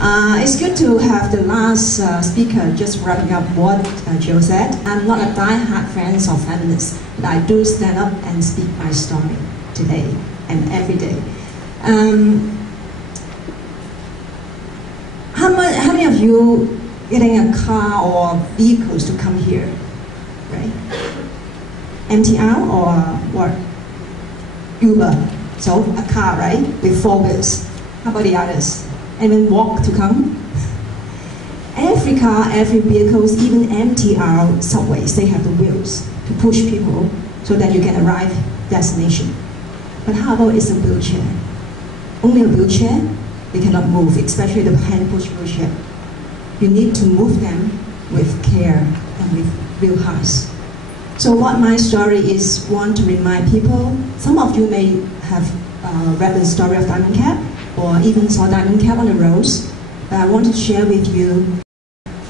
It's good to have the last speaker just wrapping up what Jill said. I'm not a die-hard fan of feminists, but I do stand up and speak my story today and every day. How many of you getting a car or vehicles to come here, right? MTR or what? Uber. So a car, right? With 4 wheels. How about the others? Anyone walk to come? Every car, every vehicles, even MTR subways, they have the wheels to push people so that you can arrive destination. But how about it's a wheelchair? Only a wheelchair, they cannot move, especially the hand-push wheelchair. You need to move them with care and with real hearts. So what my story is, want to remind people, some of you may have read the story of Diamond Cap, or even saw Diamond Cap on the roads, but I want to share with you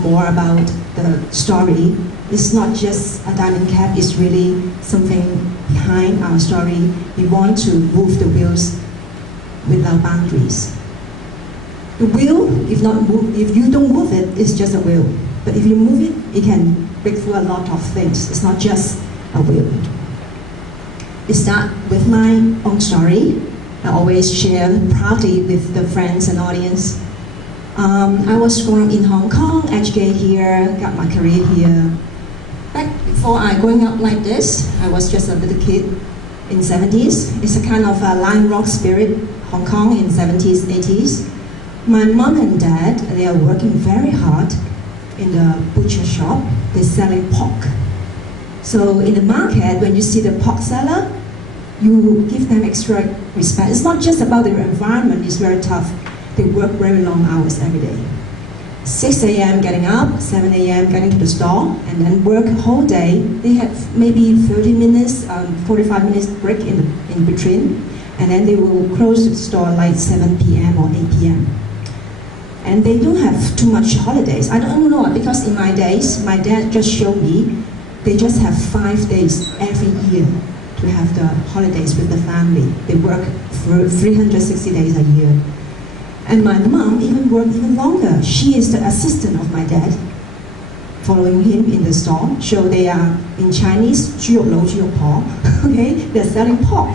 more about the story. It's not just a diamond cap, it's really something behind our story. We want to move the wheels without boundaries. The wheel, if you don't move it, it's just a wheel. But if you move it, it can break through a lot of things. It's not just a wheel. It starts with my own story. I always share proudly with the friends and audience. I was born in Hong Kong, educated here, got my career here. Back before I growing up like this, I was just a little kid in 70s. It's a kind of a line rock spirit, Hong Kong in 70s, 80s. My mom and dad, they are working very hard in the butcher shop. They're selling pork. So in the market, when you see the pork seller, you give them extra respect. It's not just about their environment, it's very tough. They work very long hours every day. 6 a.m. getting up, 7 a.m. getting to the store, and then work a whole day. They have maybe 30 minutes, 45 minutes break in between, and then they will close the store like 7 p.m. or 8 p.m. And they don't have too much holidays. I don't know, because in my days, my dad just showed me, they just have 5 days every year to have the holidays with the family. They work for 360 days a year. And my mom even worked even longer. She is the assistant of my dad, following him in the store. So they are, in Chinese, 猪肉佬,猪肉婆, okay? They're selling pork.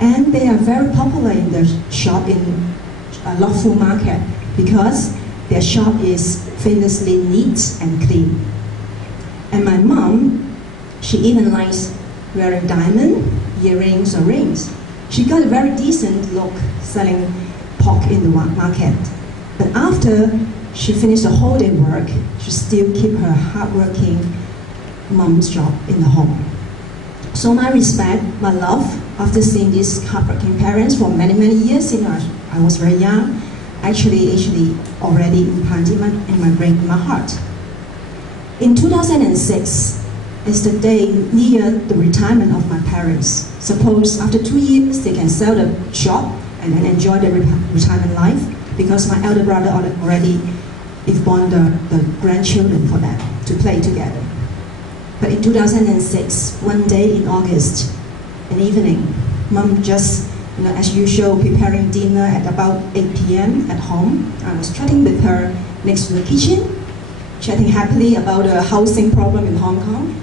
And they are very popular in the shop in Lawful Market because their shop is famously neat and clean. And my mom, she even likes wearing diamond earrings or rings. She got a very decent look selling pork in the market. But after she finished the whole day work, she still keep her hardworking mom's job in the home. So my respect, my love, after seeing these hardworking parents for many, many years since I was very young, actually already implanted in my brain, in my heart. In 2006, it's the day near the retirement of my parents. Suppose after 2 years, they can sell the shop and then enjoy their retirement life, because my elder brother already born the grandchildren for them to play together. But in 2006, one day in August, an evening, Mom just, as usual, preparing dinner at about 8 p.m. at home. I was chatting with her next to the kitchen, chatting happily about a housing problem in Hong Kong.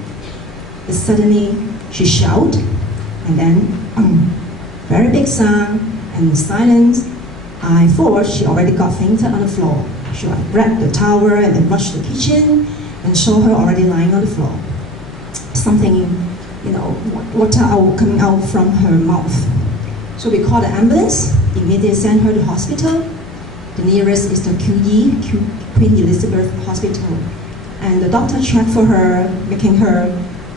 But suddenly, she shouted, and then, very big sound, and silence. I thought she already got fainted on the floor. So I grabbed the towel and then rushed to the kitchen and saw her already lying on the floor. Something, water coming out from her mouth. So we called the ambulance, immediately sent her to the hospital. The nearest is the QE, Queen Elizabeth Hospital. And the doctor checked for her, making her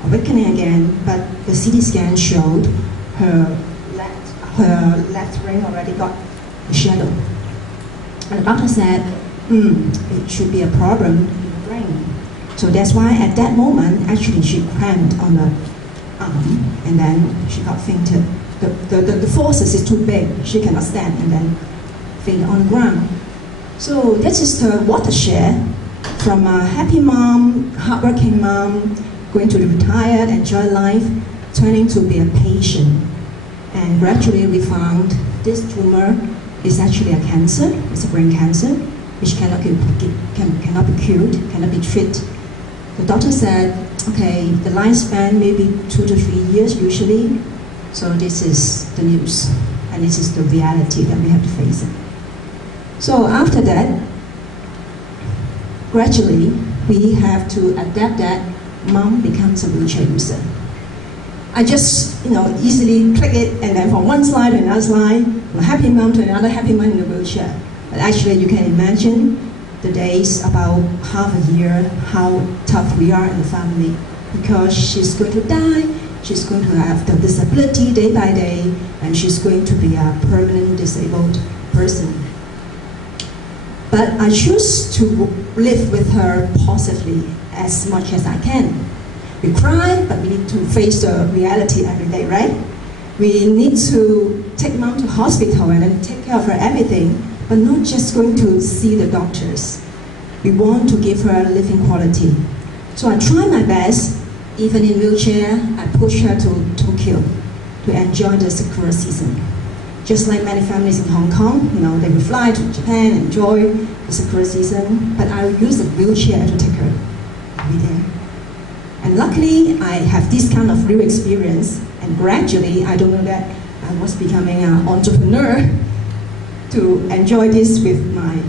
awakening again, but the CT scan showed her left brain already got a shadow. And the doctor said, it should be a problem in the brain. So that's why at that moment, actually she cramped on the arm, and then she got fainted. The forces is too big, she cannot stand, and then fainted on the ground. So this is the watershed from a happy mom, hardworking mom, going to retire, enjoy life, turning to be a patient. And gradually we found this tumor is actually a cancer, it's a brain cancer. which cannot be cured, cannot be treated. The doctor said, okay, the lifespan may be 2 to 3 years usually, so this is the news, and this is the reality that we have to face it. So after that, gradually, we have to adapt that mom becomes a wheelchair user. I just, easily click it, and then from one slide to another slide, from a happy mom to another happy mom in a wheelchair. But actually, you can imagine the days, about half a year, how tough we are in the family, because she's going to die, she's going to have the disability day by day, and she's going to be a permanent disabled person. But I choose to live with her positively as much as I can. We cry, but we need to face the reality every day, right? We need to take mom to hospital and then take care of her everything, but not just going to see the doctors. We want to give her living quality. So I try my best, even in wheelchair, I push her to Tokyo to enjoy the Sakura season. Just like many families in Hong Kong, they will fly to Japan, enjoy the Sakura season, but I will use a wheelchair to take her to be there. And luckily, I have this kind of real experience, and gradually, I don't know that I was becoming an entrepreneur to enjoy this with my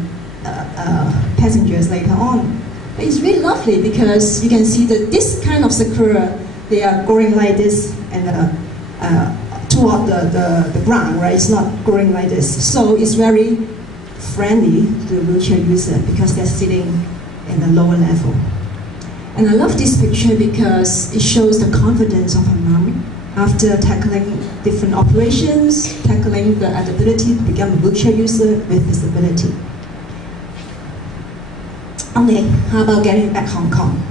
passengers later on. But it's really lovely because you can see that this kind of Sakura, they are growing like this and toward the ground, right? It's not growing like this. So it's very friendly to the wheelchair user because they're sitting in the lower level. And I love this picture because it shows the confidence of her mom after tackling different operations, tackling the ability to become a wheelchair user with disability. Okay, how about getting back Hong Kong?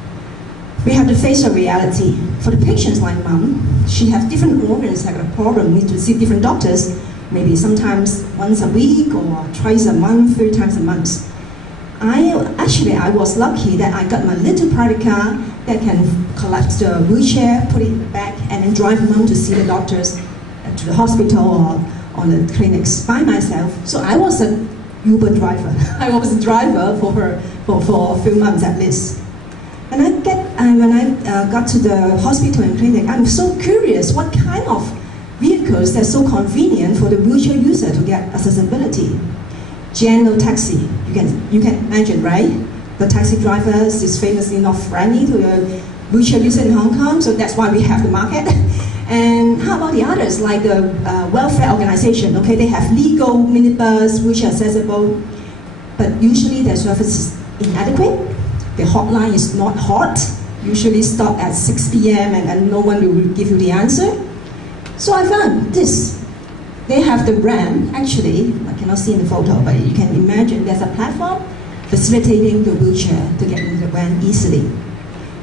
We have to face a reality. For the patients like mom, she has different organs that have a problem, need to see different doctors, maybe sometimes once a week or twice a month, 3 times a month. I was lucky that I got my little private car that can collect the wheelchair, put it in the back, and then drive mom to see the doctors, to the hospital or on the clinics by myself. So I was a Uber driver. I was a driver for her for a few months at least. And when I got to the hospital and clinic, I'm so curious what kind of vehicles that's so convenient for the wheelchair user to get accessibility. General taxi, you can imagine, right? The taxi drivers is famously not friendly to the wheelchair user in Hong Kong, so that's why we have the market. And how about the others, like the welfare organization? Okay, they have legal minibus, which are accessible, but usually their service is inadequate. The hotline is not hot, usually stop at 6 p.m. and no one will give you the answer. So I found this. They have the ramp, actually, I cannot see in the photo, but you can imagine there's a platform facilitating the wheelchair to get into the van easily.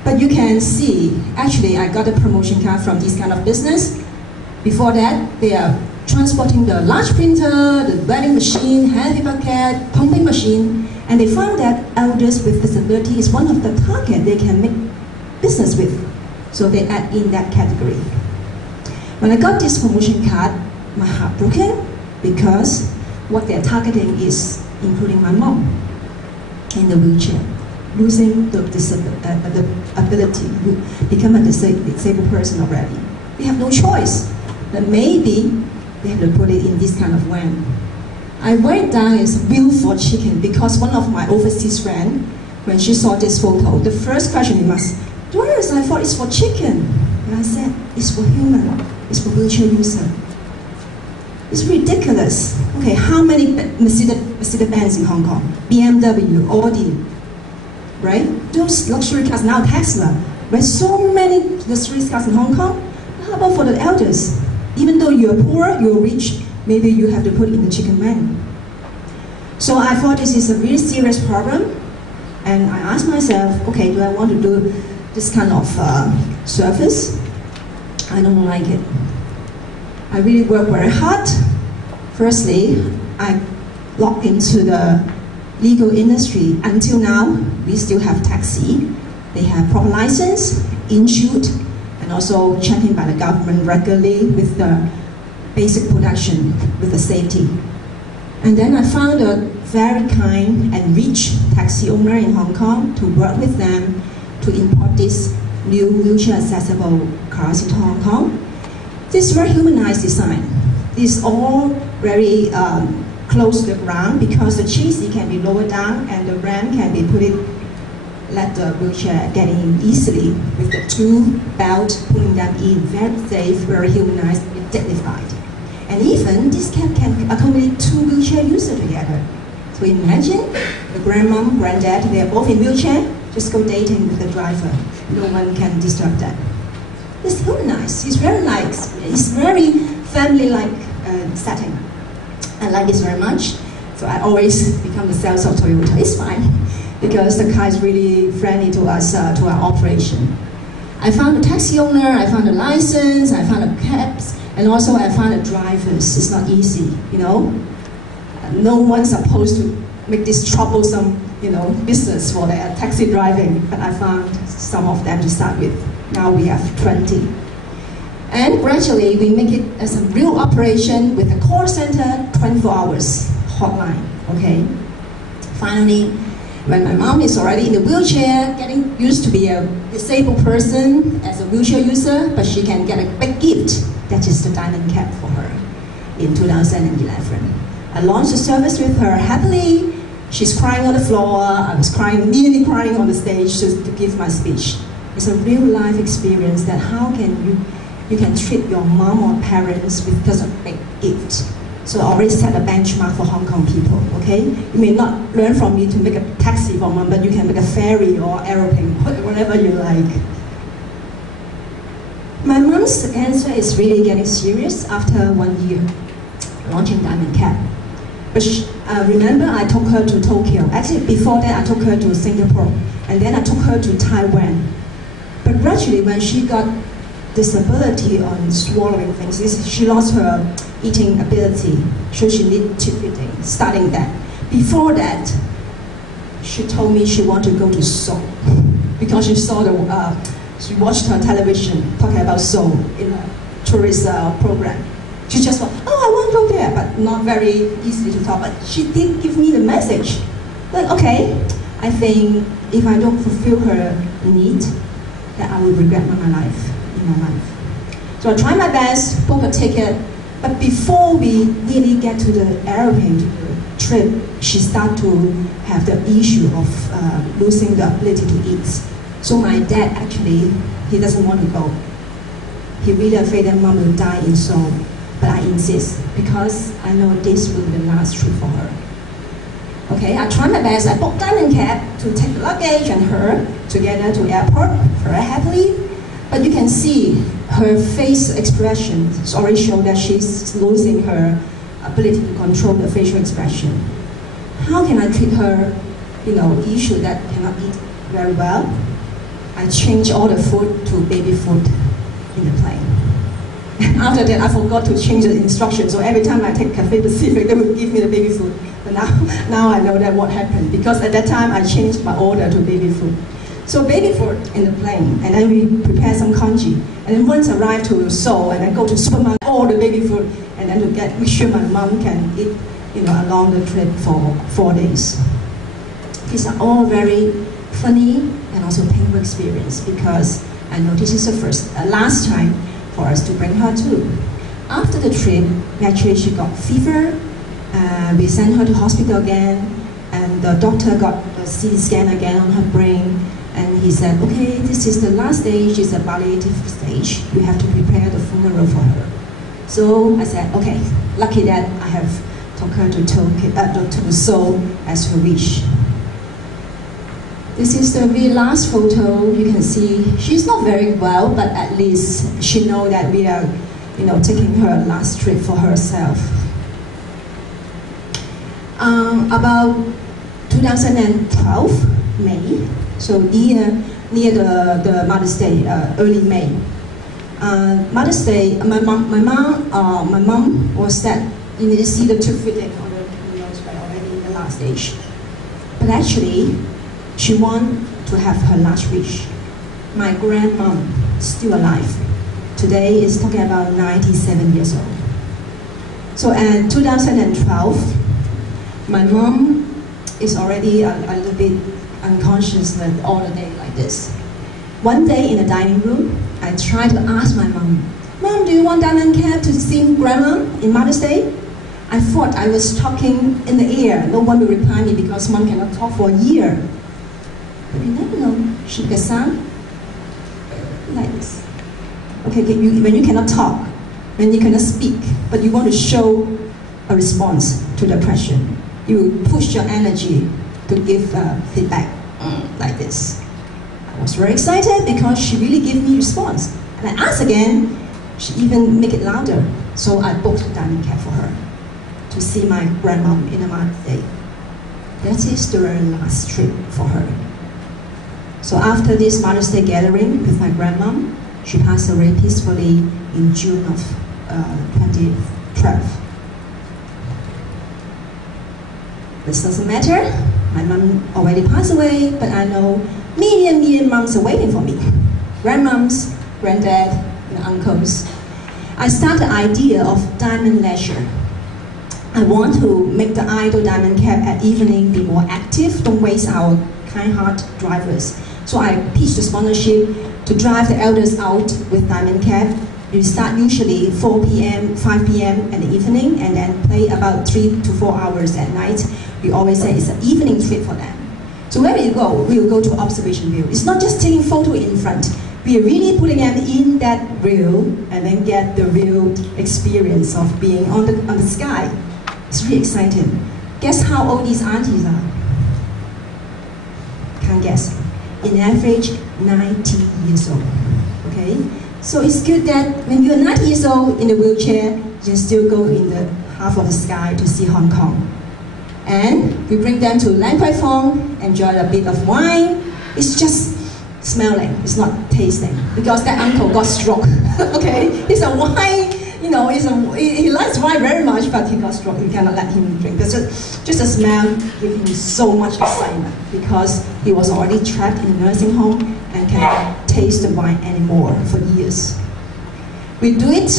But you can see, actually, I got a promotion card from this kind of business. Before that, they are transporting the large printer, the vending machine, heavy bucket, pumping machine, and they found that elders with disability is one of the target they can make business with. So they add in that category. When I got this promotion card, my heart broken because what they're targeting is including my mom in the wheelchair, losing the ability to become a disabled person already. We have no choice, but maybe they have to put it in this kind of van. I went down as wheel for chicken because one of my overseas friends, when she saw this photo, the first question was, Doris, I thought it's for chicken. And I said, it's for human, it's for wheelchair user. It's ridiculous. Okay, how many Mercedes-Benz in Hong Kong? BMW, Audi, right? Those luxury cars, now Tesla, right? So many luxury cars in Hong Kong. How about for the elders? Even though you're poor, you're rich, maybe you have to put in the chicken van. So I thought this is a really serious problem, and I asked myself, okay, do I want to do this kind of service? I don't like it. I really work very hard. Firstly, I locked into the legal industry. Until now, we still have taxi. They have proper license, insured, and also checking by the government regularly with the basic protection, with the safety. And then I found a very kind and rich taxi owner in Hong Kong to work with them to import this new wheelchair accessible cars into Hong Kong. This very humanized design is all very close to the ground because the chassis can be lowered down and the ramp can be let the wheelchair get in easily with the two belts pulling them in, very safe, very humanized, dignified. And even this cab can accommodate two wheelchair users together. So imagine the grandmom, granddad, they are both in wheelchair, just go dating with the driver. No one can disturb them. It's humanized, it's very nice, it's very family-like setting. I like this very much. So I always become the sales of Toyota. It's fine, because the car is really friendly to us, to our operation. I found a taxi owner, I found a license, I found a cabs, and also I found a drivers. It's not easy, you know. No one's supposed to make this troublesome, you know, business for their taxi driving, but I found some of them to start with. Now we have 20. And gradually we make it as a real operation with a call center, 24 hours hotline, okay? Finally, when my mom is already in the wheelchair, getting used to be a disabled person as a wheelchair user, but she can get a big gift. That is the diamond cap for her in 2011. I launched the service with her happily. She's crying on the floor. I was crying, nearly crying on the stage to give my speech. It's a real life experience that how can you can treat your mom or parents with just a big gift. So I already set a benchmark for Hong Kong people, okay? You may not learn from me to make a taxi for mom, but you can make a ferry or aeroplane, whatever you like. My mom's cancer is really getting serious after 1 year launching Diamond Cap. But remember, I took her to Tokyo. Actually, before that, I took her to Singapore, and then I took her to Taiwan. But gradually, when she got disability on swallowing things, she lost her eating ability, so she needed tube feeding, starting that. Before that, she told me she wanted to go to Seoul, because she saw she watched her television talking about Seoul in a tourist program. She just thought, oh, I want to go there, but not very easy to talk. But she did give me the message. Like, okay, I think if I don't fulfill her need, that I will regret my life, in my life. So I tried my best, book a ticket, but before we really get to the airplane, to the trip, she started to have the issue of losing the ability to eat. So my dad actually, he doesn't want to go. He really afraid that mom will die in Seoul. But I insist, because I know this will be the last trip for her. Okay, I tried my best. I booked Diamond Cab to take the luggage and her together to airport, very happily. But you can see her face expression already show that she's losing her ability to control the facial expression. How can I treat her, you know, issue that cannot eat very well? I changed all the food to baby food in the plane. After that, I forgot to change the instructions. So every time I take Cafe Pacific, they would give me the baby food. But now I know that what happened, because at that time I changed my order to baby food. So baby food in the plane, and then we prepare some congee. And then once I arrive to Seoul, and then go to supermarket, all the baby food, and then to make sure my mom can eat, you know, along the trip for 4 days. These are all very funny and also painful experience, because I know this is the last time for us to bring her to. After the trip, naturally she got fever. We sent her to hospital again, and the doctor got a CT scan again on her brain, and he said, okay, this is the last stage, it's a palliative stage. You have to prepare the funeral for her. So I said, okay, lucky that I have took her to Seoul as her wish. This is the very last photo. You can see she's not very well, but at least she knows that we are, you know, taking her last trip for herself. About 2012, May, so near the Mother's Day, early May. Mother's Day, my mom was that you need to see the tube fitting on the nose already in the last stage, but actually, she wanted to have her last wish. My grandmom, still alive, today is talking about 97 years old. So in 2012, My mom is already a little bit unconscious all the day like this. One day in the dining room, I tried to ask my mom, "Mom, do you want diamond cap to sing Grandma in Mother's Day?" I thought I was talking in the air. No one will reply me because mom cannot talk for a year. But you never know. She make a sound like this. Okay, when you cannot talk, when you cannot speak, but you want to show a response to the question, you push your energy to give feedback like this. I was very excited because she really gave me response. And I asked again, she even make it louder. So I booked a diamond cap for her to see my grandmom in a Mother's Day. That is the very last trip for her. So after this Mother's Day gathering with my grandmom, she passed away peacefully in June of 2012. This doesn't matter. My mom already passed away, but I know million moms are waiting for me. Grandmoms, granddad, and uncles. I started the idea of diamond leisure. I want to make the idle diamond cap at evening be more active, don't waste our kind heart drivers. So I pitched the sponsorship to drive the elders out with diamond cap. We start usually 4 p.m., 5 p.m. in the evening, and then play about 3 to 4 hours at night. We always say it's an evening trip for them. So where we will go to observation view. It's not just taking photo in front. We are really putting them in that view and then get the real experience of being on the sky. It's really exciting. Guess how old these aunties are? Can't guess. In average, 90 years old. Okay? So it's good that when you're 90 years old in the wheelchair, you can still go in the half of the sky to see Hong Kong. And we bring them to Lang Kwai Fong, enjoy a bit of wine. It's just smelling, it's not tasting. Because that uncle got stroke. Okay? He's a wine, you know, he likes wine very much, but he got stroke. You cannot let him drink. Just the smell gives him so much excitement because he was already trapped in a nursing home and cannot taste the wine anymore for years. We do it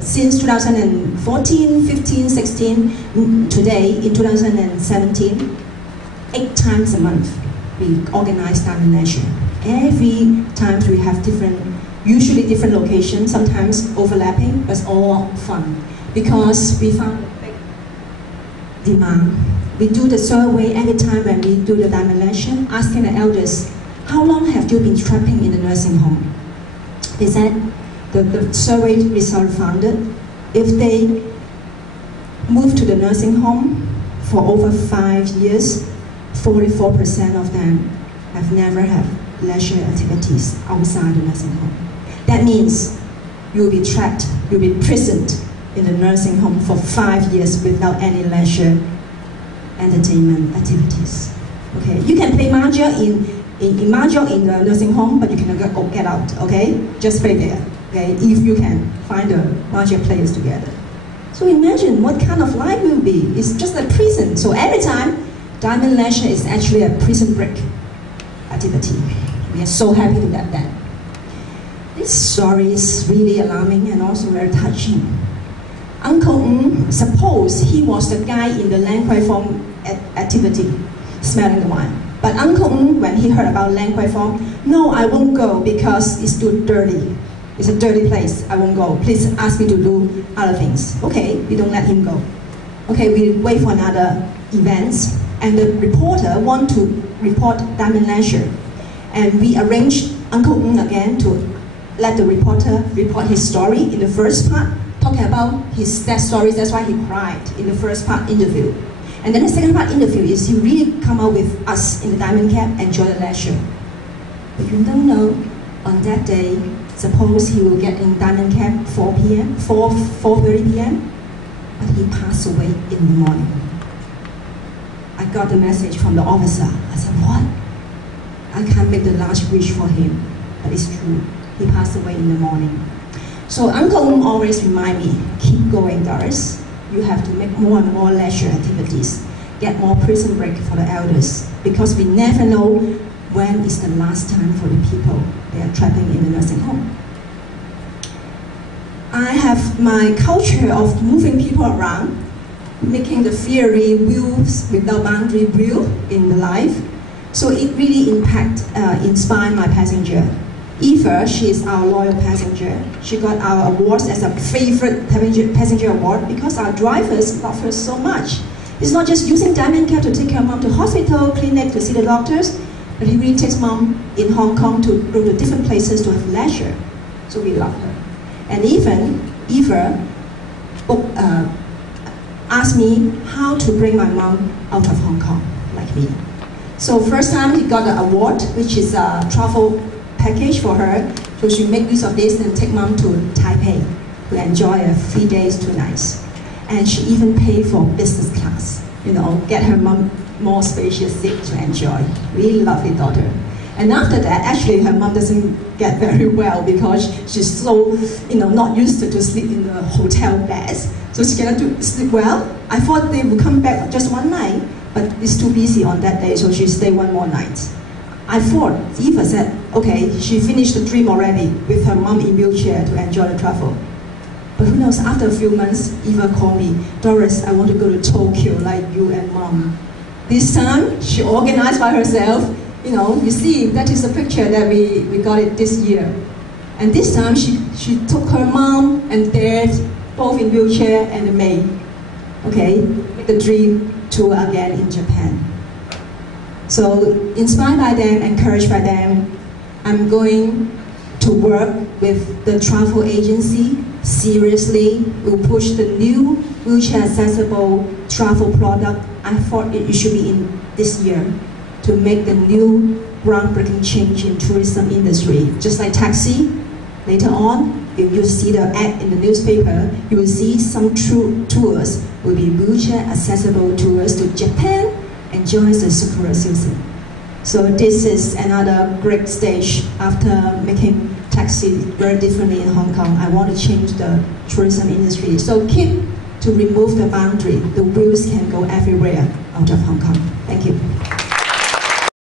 since 2014, 15, 16, today in 2017, 8 times a month we organize diamond leisure. Every time we have usually different locations, sometimes overlapping, but it's all fun because we found a big demand. We do the survey every time when we do the diamond leisure, asking the elders, how long have you been trapping in the nursing home? They said, the survey result found that if they move to the nursing home for over 5 years, 44% of them have never had leisure activities outside the nursing home. That means you'll be trapped, you'll be imprisoned in the nursing home for 5 years without any leisure entertainment activities. Okay, you can play mahjong in mahjong in the nursing home, but you cannot get out. Okay, just play there. Okay, if you can find the mahjong players together. So imagine what kind of life will be. It's just a prison. So every time, diamond leisure is actually a prison break activity. We are so happy to get that. This story is really alarming and also very touching. Uncle Ng, suppose he was the guy in the Lang Kwai Fong activity, smelling the wine. But Uncle Ng, when he heard about Lang Kwai Fong, no, I won't go because it's too dirty. It's a dirty place, I won't go. Please ask me to do other things. Okay, we don't let him go. Okay, we wait for another events, and the reporter want to report diamond leisure. And we arranged Uncle Ng again to let the reporter report his story in the first part, talking about his sad stories. That's why he cried in the first part interview. And then the second part interview is he really come out with us in the diamond cap, enjoy the leisure. But you don't know, on that day, suppose he will get in diamond cap 4 p.m., 4:30 p.m., but he passed away in the morning. I got the message from the officer. I said, what? I can't make the last wish for him, but it's true. He passed away in the morning. So Uncle Ng always remind me, keep going, Doris. You have to make more and more leisure activities, get more prison break for the elders, because we never know when is the last time for the people they are trapping in the nursing home. I have my culture of moving people around. making the fiery wheels without boundary wheel in the life. So it really inspired my passenger. Eva, she is our loyal passenger. She got our awards as a favorite passenger award because our drivers love her so much. He's not just using Diamond Cab to take her mom to hospital, clinic, to see the doctors, but he really takes mom in Hong Kong to go to different places to have leisure. So we love her. And even Eva asked me how to bring my mom out of Hong Kong, like me. So first time he got an award, which is a travel package for her. So she make use of this and take mom to Taipei to enjoy a 3 days, 2 nights. And she even paid for business class, you know, get her mom more spacious seat to enjoy. Really lovely daughter. And after that, actually her mom doesn't get very well because she's so, you know, not used to sleep in the hotel beds. So she cannot sleep well. I thought they would come back just one night, but it's too busy on that day, so she stayed 1 more night. I thought, Eva said, okay, she finished the dream already with her mom in wheelchair to enjoy the travel. But who knows, after a few months, Eva called me, Doris, I want to go to Tokyo like you and mom. This time, she organized by herself. You know, you see, that is a picture that we got it this year. And this time, she took her mom and dad, both in wheelchair, and a maid. Okay, make the dream tour again in Japan. So, inspired by them, encouraged by them, I'm going to work with the travel agency. Seriously, we'll push the new wheelchair accessible travel product. I thought it should be in this year to make the new groundbreaking change in tourism industry. Just like taxi, later on, if you see the ad in the newspaper, you will see some tours will be wheelchair accessible tours to Japan, enjoy the Sakura season. So this is another great stage after making taxi very differently in Hong Kong. I want to change the tourism industry. So keep to remove the boundary. The wheels can go everywhere out of Hong Kong. Thank you.